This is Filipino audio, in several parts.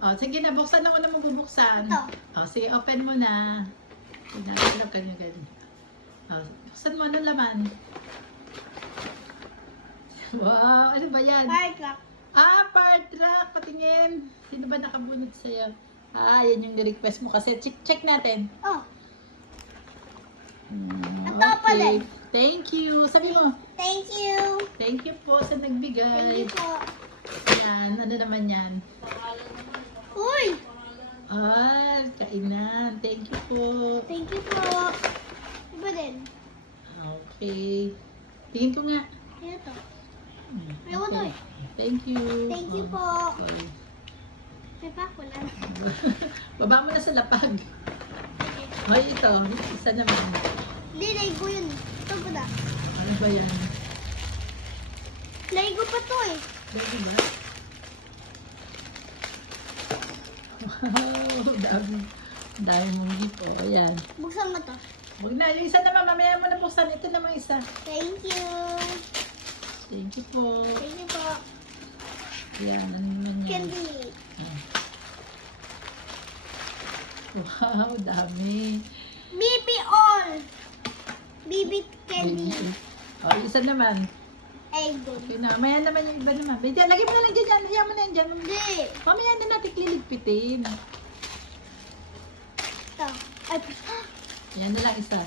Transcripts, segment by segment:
Oh, sige na, buksan na mo na mabubuksan. Ito. Oh, sige, open mo na. Tignan ka ganyan. Oh, buksan mo, ano laman? Wow, ano ba yan? Fire truck. Ah, part track, patingin. Sino ba nakabunod sa'yo? Ah, yan yung ni-request mo kasi. Check natin. Oh, Hmm, ito pa din. Thank you. Sabi mo, thank you. thank you po sa Thank nagbigay. you po. Yan, ano naman yan? Uy, Ah, kainan. Thank you po. thank you po. Iba din. Okay. Tingin ko nga. Ano to? Hmm, Ayaw ko to eh. Thank you. Thank you Oh, po. okay. May pa, wala na. Baba mo na sa lapag. Ay, ito. Isa naman. Hindi, Lego yun. Ito ko na. Ano ba yan? Lego pa to eh. Baby ba? Wow, dami mong gift. O, ayan. Buksan mo to. Huwag na, yung isa naman, mamaya mo na buksan. Ito naman isa. Thank you. Thank you po. Thank you po. Ayan, ano naman yan? Candy. Ah. Wow, dami. BB all. BB candy. O, isa naman. Eggo. Okay na, mamaya naman yung iba naman. Bidya, lagay mo na lang dyan, hayaan mo na yan dyan. Hindi. Mamaya na natin liligpitin. Ito. Ay, Yan na lang isa.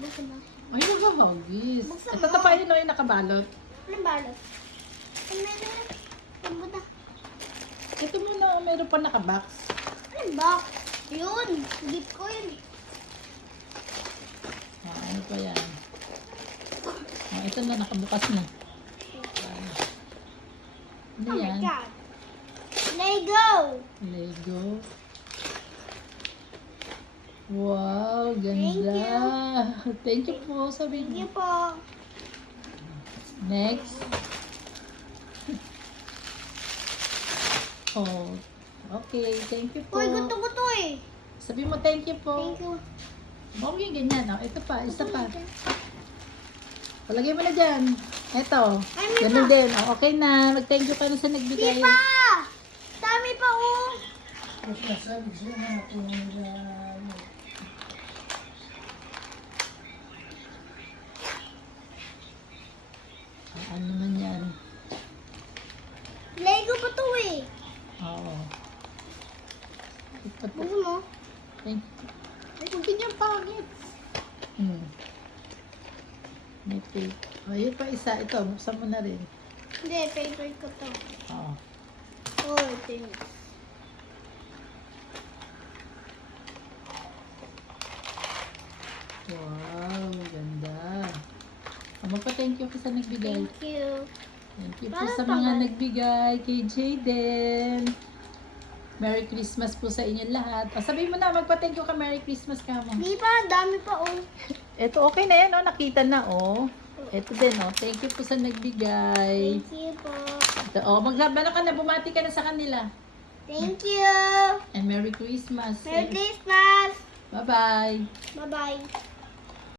buksan mo. Ay, nagahagis. Buksan Ito mo. pa yun, yung nakabalot. Anong balot? Ano na? Ano ba? Ito muna, mayroon pa nakabox. Anong box? Yun. Gift ko yun eh. Ah, ano pa yan? Ah, ito na, nakabukas na. Ano Oh my yan? God. Lego. Lego. Wow, ganda. Thank you po, sabi Thank mo. you po. Next. Oh, okay. Thank you po. Uy, gusto ko to eh. Sabi mo, thank you po. Thank you. Bonggi, ganyan. Oh. Ito pa, isa pa. Palagay mo na dyan. Ito. Ay, may Ganun pa. din. Oh, okay na. Mag-thank you ka na sa Di nagbigay. pa! Dami pa oh. Ah, ano naman yan? Lego pa to eh. Oo. Ito po. Buksan mo. Thank you. Ay, kung ganyan pangit. May tape. Oh, yun pa isa. Ito, buksan mo na rin. Hindi, favorite ko to. Oo. Oh, ito yun. Wow, ganda. Oh, magpa-thank you ka sa nagbigay. Thank you. Thank you po Para sa pa mga ba? nagbigay kay Jayden. Merry Christmas po sa inyo lahat. O, sabihin mo na, magpa-thank you ka. Merry Christmas ka mo. Di pa, dami pa oh. Ito, okay na yan, oh. Nakita na, oh. Ito din, oh. Thank you po sa nagbigay. Thank you po. Ito, oh. Maglabana ka na, bumati ka na sa kanila. Thank you. And Merry Christmas. Merry Christmas. Bye-bye. Bye-bye.